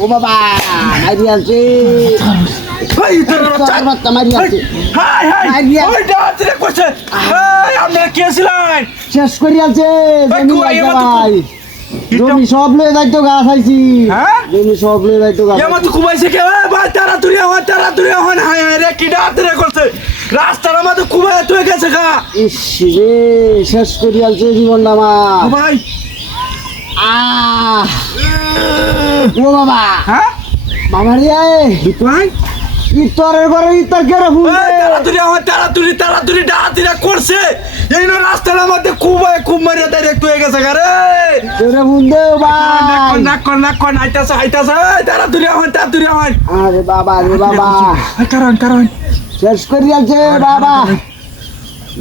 ও বাবা মারি আনছে শেষ করি আছে জমি সব লয়ে যাইতো গাছ আইছি জমি সব লয়ে যাইতো গাছ আমার তো খুবাইছে কে ভাই তাড়াতাড়ি হন হায় হায় রে কি ডাতরে করছে রাস্তার মধ্যে খুবাই তুই গেছে গা ইস রে শেষ করি আছে জীবনটা আমার ভাই ও বাবা হ্যাঁ বাবা রে দুপাই ইতরের ঘরে ইতর কেরে ফুল তাড়াতাড়ি ডাতরে করছে এই না রাস্তার মধ্যে খুব মারিয়া ডাইরেক্ট হয়ে গেছে গা রে তোরে ফুল দে ভাই নাক আইতাছে তাড়াতাড়ি হন আরে বাবা রে বাবা কারণ শেষ করি আছে বাবা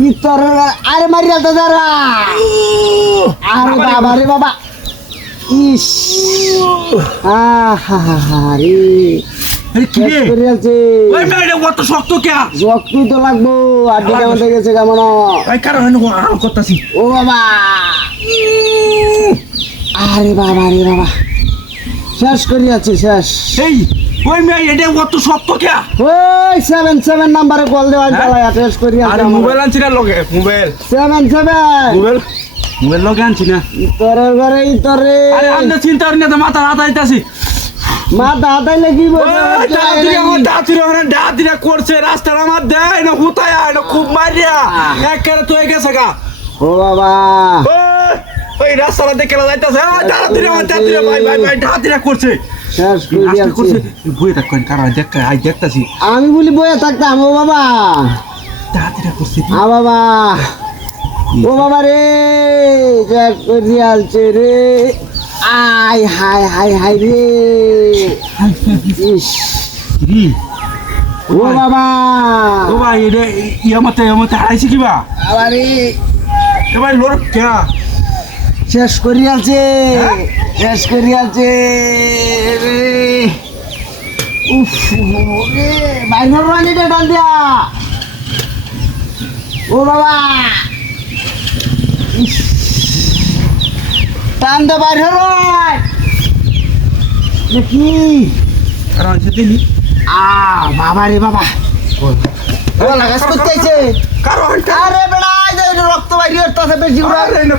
ইতর আরে মারি আলতে যারা আরে বাবা রে বাবা ইস রে শেষ করি আছে ওই মেয়ে কত শক্ত কে রক্তই তো লাগবো আর দিকে আমাদের গেছে কেমন এই কারণ করতেছি ও বাবা আরে বাবা রে বাবা শেষ করি আছে শেষ এই ওই মেয়ে এটা কত শক্ত কে ওই 77 নম্বরে কল দেওয়া চালাই শেষ করি আছে আরে মোবাইল আনছি না লগে মোবাইল 77 মোবাইল লগে আনছি না ইতরে ঘরে ইতরে আরে আমি চিন্তা করি না তো মাথা হাত আইতাছি মাথা হাতাইলে কি ডাতিরা করছে রাস্তার আমার দেয় না হুতায় না খুব মারিয়া একেবারে তুই গেছে গা ও বাবা ওই রাস্তাটা দেখে যাইতাছে তাড়াতাড়ি ভাই ডাতিরা করছে শেষ করছে বই থাকেন কারণ দেখতাছি আমি বলি বইয়া থাকতাম ও বাবা ডাতিরা করছে আ বাবা ও বাবা রে শেষ করি আলছে রে আয় হায় হায় হায় রে ইস ও বাবা ও ভাই এটা ইয়ামতে হারাইছে কিবা আরে এবার লোর কে শেষ করি আছে শেষ করি আছে রে উফ রে বাইরের রানীটা ডাল দিয়া ও বাবা টান দে বাইরের দেখি কারণ দিলি বাবা রে বাবা ও লাগাস করতেছে কারণ আরে বেড়া রক্ত বাইরে হচ্ছে বেশি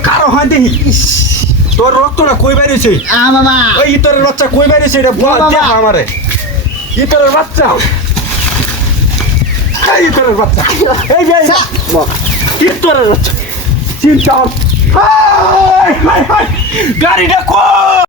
কারো হয় দেখি তোর রক্তটা কই বাইরেছে বাবা ওই ইতরের বাচ্চা কই বাইরেছে এটা বল দেখ আমারে ইতরের বাচ্চা এই ইতরের বাচ্চা এই যে ইতরের বাচ্চা চিন্তা হাই গাড়িটা কই